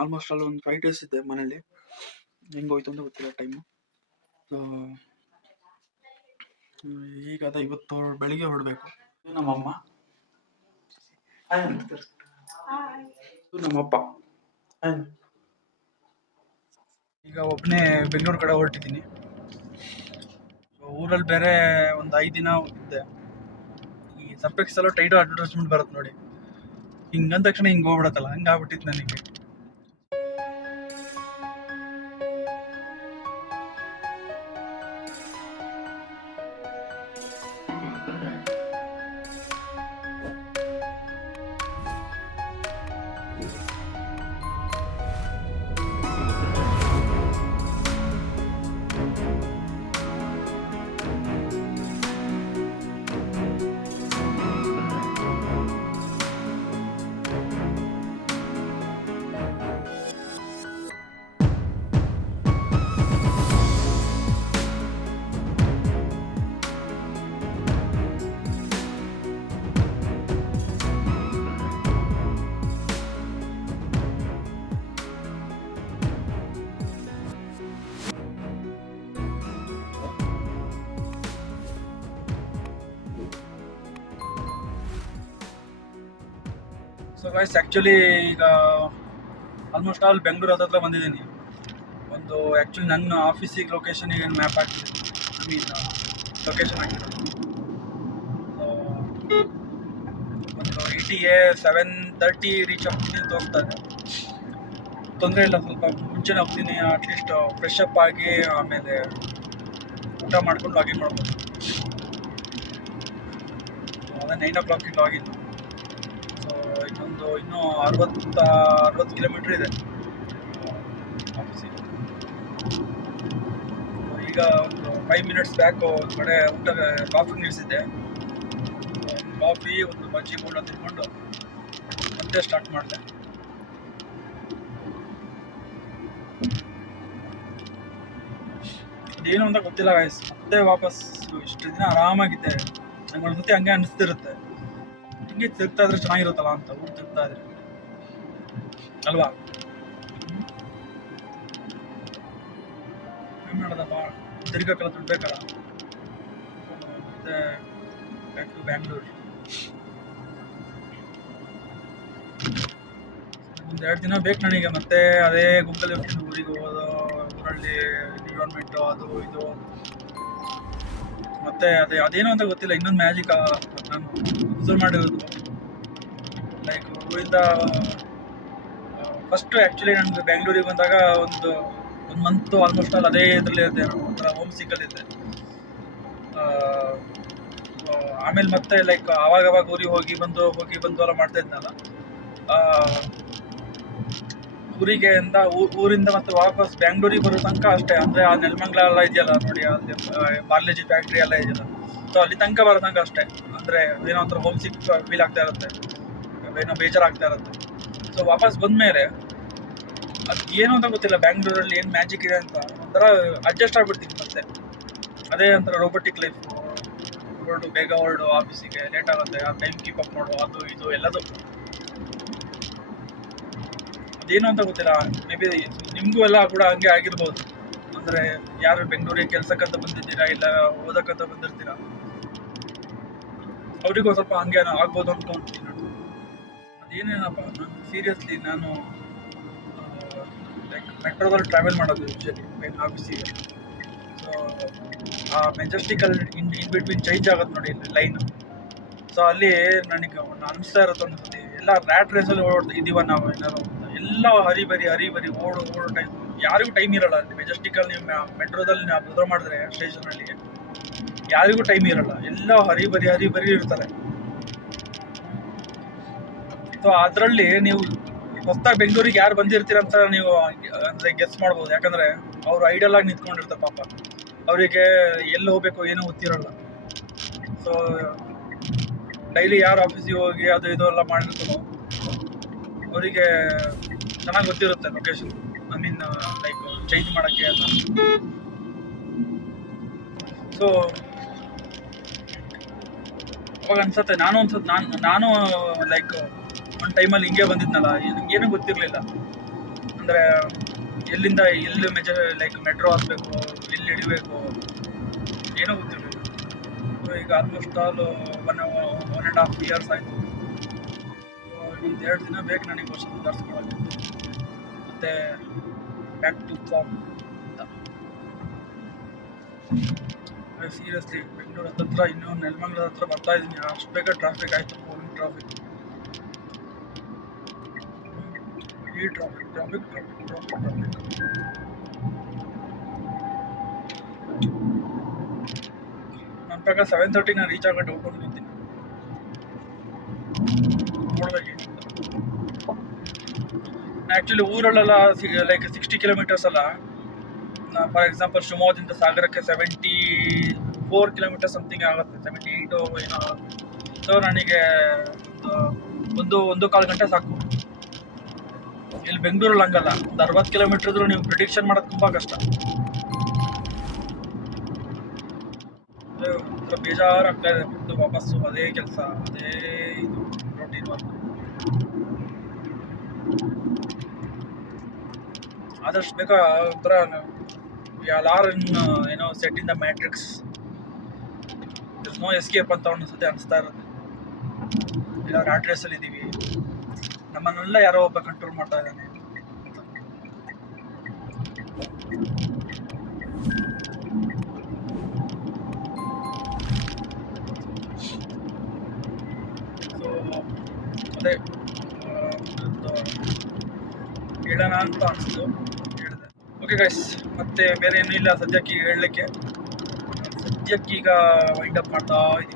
Almost ಅಲ್ಲಿ ಒಂದು 5 days ಇದ್ದೆ ಮನೇಲಿ. ಹೆಂಗೋಯ್ತು ಅಂತ ಗೊತ್ತಿಲ್ಲ ಟೈಮು. ಸೊ ಈಗ ಅದ ಇವತ್ತು ಬೆಳಿಗ್ಗೆ ಹೊರಡಬೇಕು. ನಮ್ಮಮ್ಮ ನಮ್ಮಪ್ಪ ಈಗ ಒಬ್ಬನೇ ಬೆಂಗಳೂರು ಕಡೆ ಹೊರಟಿದ್ದೀನಿ. ಊರಲ್ಲಿ ಬೇರೆ ಒಂದು 5 ದಿನ ಇದ್ದೆ. ಈ ಸರ್ಪೆಕ್ಸ್ ಎಲ್ಲ ಟೈಟೋ ಅಡ್ವರ್ಟೈಸ್ಮೆಂಟ್ ಬರುತ್ತೆ ನೋಡಿ, ಹಿಂಗಂದ ತಕ್ಷಣ ಹಿಂಗೆ ಹೋಗ್ಬಿಡತ್ತಲ್ಲ, ಹಂಗಾಗ್ಬಿಟ್ಟಿತ್ತು ನನಗೆ. ಸೊ ಗೈಸ್, ಆ್ಯಕ್ಚುಲಿ ಈಗ ಆಲ್ಮೋಸ್ಟ್ ಆಲ್ ಬೆಂಗಳೂರು ಹತ್ರ ಬಂದಿದ್ದೀನಿ. ಒಂದು ಆ್ಯಕ್ಚುಲಿ ನನ್ನ ಆಫೀಸಿಗೆ ಲೊಕೇಶನಿಗೆ ಏನು ಮ್ಯಾಪ್ ಹಾಕಿದೆ, ಐ ಮೀನ್ ಲೊಕೇಶನ್ ಹಾಕಿರೋದು. ಸೊ ಒಂದು ETA 7:30 ರೀಚ್ ಆಗ್ತೀನಿ ಅಂತ ತೋರಿಸ್ತಾ ಇದೆ. ತೊಂದರೆ ಇಲ್ಲ, ಸ್ವಲ್ಪ ಮುಂಚೆನೇ ಹೋಗ್ತೀನಿ. ಅಟ್ಲೀಸ್ಟ್ ಫ್ರೆಶ್ ಅಪ್ ಆಗಿ ಆಮೇಲೆ ಊಟ ಮಾಡ್ಕೊಂಡು ಲಾಗಿನ್ ಮಾಡ್ಬೋದು. ಅದೇ 9 o'clock ಲಾಗಿನ್. ಸೊ ಇನ್ನೂ 60 ಕಿಲೋಮೀಟ್ರ್ ಇದೆ ಆಫೀಸಿಗೆ. ಈಗ ಒಂದು 5 ಮಿನಿಟ್ಸ್ ಬ್ಯಾಕ್ ಒಂದು ಕಡೆ ಊಟ ಕಾಫಿ ನಿಲ್ಲಿಸಿದ್ದೆ. ಕಾಫಿ ಒಂದು ಬಜ್ಜಿ ಬೋಂಡ ತಿನ್ಕೊಂಡು ಮತ್ತೆ ಸ್ಟಾರ್ಟ್ ಮಾಡಿದೆ. ಅದೇನು ಅಂತ ಗೊತ್ತಿಲ್ಲ ಗೈಸ್, ಮತ್ತೆ ವಾಪಸ್ ಇಷ್ಟು ದಿನ ಆರಾಮಾಗಿದ್ದೆ. ನಂಗೆ ಒಂದ್ಸತಿ ಹಂಗೆ ಅನಿಸ್ತಿರುತ್ತೆ, ಹಿಂಗೆ ತಿರುಗ್ತಾ ಇದ್ರೆ ಚೆನ್ನಾಗಿರುತ್ತಲ್ಲ ಅಂತ. ಊಟ ತಿರುಗ್ತಾ ಇದ್ರೆ ಅಲ್ವಾ? ಏನು ಮಾಡೋದಪ್ಪ, ತಿರ್ಗಕ್ಕೆಲ್ಲ ದುಡ್ಬೇಕಲ್ಲ. ಮತ್ತೆ ಬ್ಯಾಕ್ ಟು ಬ್ಯಾಂಗ್ಳೂರು. ಒಂದು 2 ದಿನ ಬೇಕು ನನಗೆ. ಮತ್ತೆ ಅದೇ ಗುಂಪಲ್ಲಿ ಹೋಗ್ತೀನಿ ಊರಿಗೆ ಹೋಗೋದು, ಊರಲ್ಲಿ ಎನ್ವಿರಾನ್ಮೆಂಟು ಅದು ಇದು. ಮತ್ತೆ ಅದೇನೋ ಅಂತ ಗೊತ್ತಿಲ್ಲ, ಇನ್ನೊಂದು ಮ್ಯಾಜಿಕ್ ನಾನು ಅಬ್ಸರ್ವ್ ಮಾಡಿರೋದು. ಲೈಕ್ ಊರಿಂದ ಫಸ್ಟು ಆ್ಯಕ್ಚುಲಿ ನನಗೆ ಬೆಂಗಳೂರಿಗೆ ಬಂದಾಗ ಒಂದು ಮಂತು ಆಲ್ಮೋಸ್ಟ್ ಆಲ್ ಅದೇ ಇದರಲ್ಲಿ ಇರುತ್ತೆ, ಒಂಥರ ಹೋಮ್ ಸಿಕ್ಕಲ್ಲಿದ್ದೆ. ಆಮೇಲೆ ಮತ್ತೆ ಲೈಕ್ ಆವಾಗ ಊರಿಗೆ ಹೋಗಿ ಬಂದು ಎಲ್ಲ ಮಾಡ್ತಾ ಇದ್ನಲ್ಲ. ಊರಿಗೆ ಊರಿಂದ ಮತ್ತೆ ವಾಪಸ್ ಬ್ಯಾಂಗ್ಳೂರಿಗೆ ಬರೋ ತನಕ ಅಷ್ಟೇ. ಅಂದರೆ ಆ ನೆಲಮಂಗಲ ಎಲ್ಲ ಇದೆಯಲ್ಲ ನೋಡಿ, ಅಲ್ಲಿ ಪಾರ್ಲೇಜಿ ಫ್ಯಾಕ್ಟ್ರಿ ಎಲ್ಲ ಇದೆಯಲ್ಲ. ಸೊ ಅಲ್ಲಿ ತನಕ ಬರೋ ತನಕ ಅಷ್ಟೇ. ಅಂದರೆ ಏನೋ ಒಂಥರ ಹೋಮ್ ಸಿಕ್ ಫೀಲ್ ಆಗ್ತಾ ಇರುತ್ತೆ, ಏನೋ ಬೇಜಾರಾಗ್ತಾ ಇರುತ್ತೆ. ಸೊ ವಾಪಸ್ ಬಂದಮೇಲೆ ಅದು ಏನು ಅಂತ ಗೊತ್ತಿಲ್ಲ, ಬ್ಯಾಂಗ್ಳೂರಲ್ಲಿ ಏನು ಮ್ಯಾಜಿಕ್ ಇದೆ ಅಂತ ಒಂಥರ ಅಡ್ಜಸ್ಟ್ ಆಗ್ಬಿಡ್ತೀನಿ ಮತ್ತೆ. ಅದೇ ಒಂಥರ ರೋಬೋಟಿಕ್ ಲೈಫ್. ಬೇಗ ಹೊರಡು, ಆಫೀಸಿಗೆ ಲೇಟ್ ಆಗುತ್ತೆ, ಆ ಟೈಮ್ ಕೀಪ್ ಅಪ್ ಮಾಡು, ಅದು ಇದು ಎಲ್ಲದು. ಅದೇನು ಅಂತ ಗೊತ್ತಿಲ್ಲ, ಮೇ ಬಿ ನಿಮಗೂ ಎಲ್ಲ ಕೂಡ ಹಂಗೆ ಆಗಿರ್ಬೋದು. ಅಂದರೆ ಯಾರು ಬೆಂಗಳೂರಿಗೆ ಕೆಲಸಕ್ಕಂತ ಬಂದಿದ್ದೀರಾ, ಇಲ್ಲ ಓದಕ್ಕಂತ ಬಂದಿರ್ತೀರಾ, ಅವರಿಗೂ ಸ್ವಲ್ಪ ಹಂಗೆ ಆಗ್ಬೋದು ಅನ್ಕೊಂತೀನಿ ನಾನು. ಅದೇನೇನಪ್ಪ, ಸೀರಿಯಸ್ಲಿ ನಾನು ಲೈಕ್ ಮೆಟ್ರೋದಲ್ಲಿ ಟ್ರಾವೆಲ್ ಮಾಡೋದು ಯೂಶಲಿ ಆಫೀಸಿಗೆ. ಸೊ ಆ ಮೆಜೆಸ್ಟಿಕಲ್ಲಿ ಇನ್ ಬಿಟ್ವೀನ್ ಚೇಂಜ್ ಆಗುತ್ತೆ ನೋಡಿ ಲೈನ್. ಸೊ ಅಲ್ಲಿ ನನಗೆ ಅನಿಸ್ತಾ ಇರುತ್ತೆ ಒಂದ್ಸತಿ, ಎಲ್ಲ ರ್ಯಾಟ್ ರೇಸಲ್ಲಿ ಇದೀವ ನಾವು ಏನಾರು. ಎಲ್ಲ ಹರಿಬರಿ ಓಡು ಟೈಮ್, ಯಾರಿಗೂ ಟೈಮ್ ಇರಲ್ಲ. ಅಲ್ಲಿ ಮೆಜೆಸ್ಟಿಕಲ್ಲಿ ನೀವು ಮೆಟ್ರೋದಲ್ಲಿ ನೀವು ಅಬ್ಸರ್ವ್ ಮಾಡಿದ್ರೆ ಸ್ಟೇಷನಲ್ಲಿ ಯಾರಿಗೂ ಟೈಮ್ ಇರಲ್ಲ, ಎಲ್ಲ ಹರಿಬರಿ ಇರ್ತಾರೆ. ಸೊ ಅದರಲ್ಲಿ ನೀವು ಹೊಸದಾಗಿ ಬೆಂಗಳೂರಿಗೆ ಯಾರು ಬಂದಿರ್ತೀರ ಅಂತ ನೀವು ಅಂದರೆ ಗೆಸ್ ಮಾಡ್ಬೋದು. ಯಾಕಂದರೆ ಅವರು ಐಡಲ್ ಆಗಿ ನಿಂತ್ಕೊಂಡಿರ್ತಾರೆ ಪಾಪ, ಅವರಿಗೆ ಎಲ್ಲಿ ಹೋಗ್ಬೇಕು ಏನೋ ಗೊತ್ತಿರಲ್ಲ. ಸೊ ಡೈಲಿ ಯಾರು ಆಫೀಸಿಗೆ ಹೋಗಿ ಅದು ಇದು ಎಲ್ಲ ಮಾಡಿರ್ತಾರೋ ಅವರಿಗೆ ಚೆನ್ನಾಗಿ ಗೊತ್ತಿರುತ್ತೆ location, I mean like change ಮಾಡೋಕ್ಕೆ ಅಂತ. ಸೊ ಅವಾಗ ಅನ್ಸುತ್ತೆ, ನಾನು ಲೈಕ್ ಒಂದು ಟೈಮಲ್ಲಿ ಹಿಂಗೆ ಬಂದಿದ್ನಲ್ಲ, ಏನೂ ಗೊತ್ತಿರಲಿಲ್ಲ. ಅಂದರೆ ಎಲ್ಲಿಂದ ಎಲ್ಲಿ ಲೈಕ್ ಮೆಟ್ರೋ ಹತ್ತಬೇಕು, ಎಲ್ಲಿ ಇಳಿಬೇಕು ಏನೋ ಗೊತ್ತಿರಲಿಲ್ಲ. ಸೊ ಈಗ ಆಲ್ಮೋಸ್ಟ್ ಆಲ್ 1.5 ಇಯರ್ಸ್ ಆಯಿತು. ಒಂದು 2 ದಿನ ಬೇಕು ನನಗೆ ವರ್ಷ ಸುಧಾರಿಸ್ಕೊಳ್ಳೋಕ್ಕೆ, ಮತ್ತು ಬ್ಯಾಕ್ ಟು ಫಾರ್ಮ್ ಅಂತ. ಸೀರಿಯಸ್ಲಿ ಬೆಂಗಳೂರು ಹತ್ರ ಇನ್ನೂ ನೆಲಮಂಗಲ ಹತ್ರ ಬರ್ತಾ ಇದ್ದೀನಿ, ಅಷ್ಟು ಬೇಗ ಟ್ರಾಫಿಕ್ ಆಯಿತು. ಟ್ರಾಫಿಕ್ ಈ traffic traffic traffic traffic traffic ನನ್ನ ಪ್ರಕಾರ 7:30 ನಾನು ರೀಚ್ ಆಗೋ ಡೌಟ್ ಅಂದ್ಕೊತೀನಿ. ನೋಡ್ಬೇಕು. ಆ್ಯಕ್ಚುಲಿ ಊರಲ್ಲೆಲ್ಲ ಲೈಕ್ 60 ಕಿಲೋಮೀಟರ್ಸ್ ಅಲ್ಲ. ಫಾರ್ ಎಕ್ಸಾಂಪಲ್ ಶಿವಮೊಗ್ಗದಿಂದ ಸಾಗರಕ್ಕೆ 74 ಕಿಲೋಮೀಟರ್ ಸಮಥಿಂಗ್ ಆಗುತ್ತೆ, 78 ಏನೋ. ಸೊ ನನಗೆ ಒಂದು ಕಾಲು ಗಂಟೆ ಸಾಕು. ಇಲ್ಲಿ ಬೆಂಗಳೂರಲ್ಲಿ ಹಂಗಲ್ಲ, ಒಂದು 60 ಕಿಲೋಮೀಟರ್ ಇದ್ರೂ ನೀವು ಪ್ರಿಡಿಕ್ಷನ್ ಮಾಡೋದು ತುಂಬ ಕಷ್ಟ. ಬೇಜಾರಾಗ್ತಾ ಇದೆ. ಬಂದು ವಾಪಸ್ಸು ಅದೇ ಕೆಲಸ, ಅದೇ ಇದು ರೊಟೀನ್ ವರ್ಕ್. ಆದಷ್ಟು ಬೇಗ ಒಂಥರ ಏನೋ set in the matrix, no escape ಅಂತ ಒಂದೊಂದ್ಸತಿ ಅನಿಸ್ತಾ ಇರುತ್ತೆ. ಇಲ್ಲ ಅಡ್ರೆಸ್ಸಲ್ಲಿ ಇದ್ದೀವಿ, ನಮ್ಮನ್ನೆಲ್ಲ ಯಾರೋ ಒಬ್ಬ ಕಂಟ್ರೋಲ್ ಮಾಡ್ತಾ ಇದ್ದಾನೆ. ಸೊ ಅದೇ ಹೇಳೋಣ ಅಂತ ಅನಿಸ್ತು, ಹೇಳಿದೆ. ಓಕೆ ಗೈಸ್, ಮತ್ತೆ ಬೇರೆ ಏನೂ ಇಲ್ಲ ಸದ್ಯಕ್ಕೆ ಹೇಳಲಿಕ್ಕೆ. ಸದ್ಯಕ್ಕೀಗ ವೈಂಡ್ ಅಪ್ ಮಾಡ್ತಾ ಇದ್ದೀನಿ.